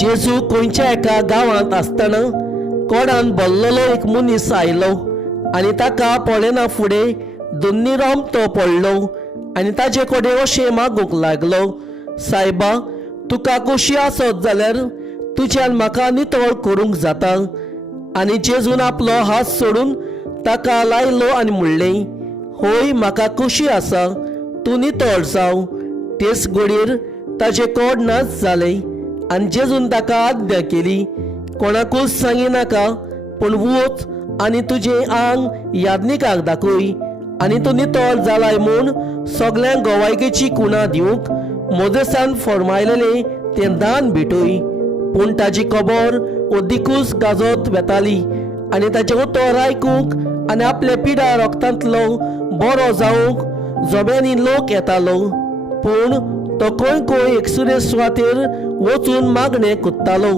जेजू खंयच्या एका गांवांत आसतना कोणान भल्ललो एक मनीस आयलो आनी ताका पळयना फुडें दोन्ही रोम तो पडलो आनी ताजे कडेन अशें मागूंक लागलो, सायबा, तुका खोशी आसत जाल्यार तुज्यान म्हाका नितळ करूंक जाता. आनी जेजून आपलो हात सोडून ताका लायलो आनी म्हणलें, होय, म्हाका खोशी आसा, तूं नितळ जाव. तेच घडयेर ताजे कोड नाच जाले आनी जेजून ताका आज्ञा केली, कोणाकूच सांगी नाका, पूण वच आनी तुजें आंग याज्ञिकाक दाखय आनी तूं नितळ जालाय म्हूण सगळ्यांक गोवायकेची कुणा दिवंक मोदेसान फर्मायलेलें तें दान भेटय. पूण ताजी खबर ओदिकूच गाजत वेताली आनी ताचें उतर आयकूंक आनी आपल्या पिडा रोगतांतलो बरो जावंक जोब्यांनी लोक येतालो. पूण तो खंय खंय एकसुरे सुवातेर वचून मागणें कोत्तालो.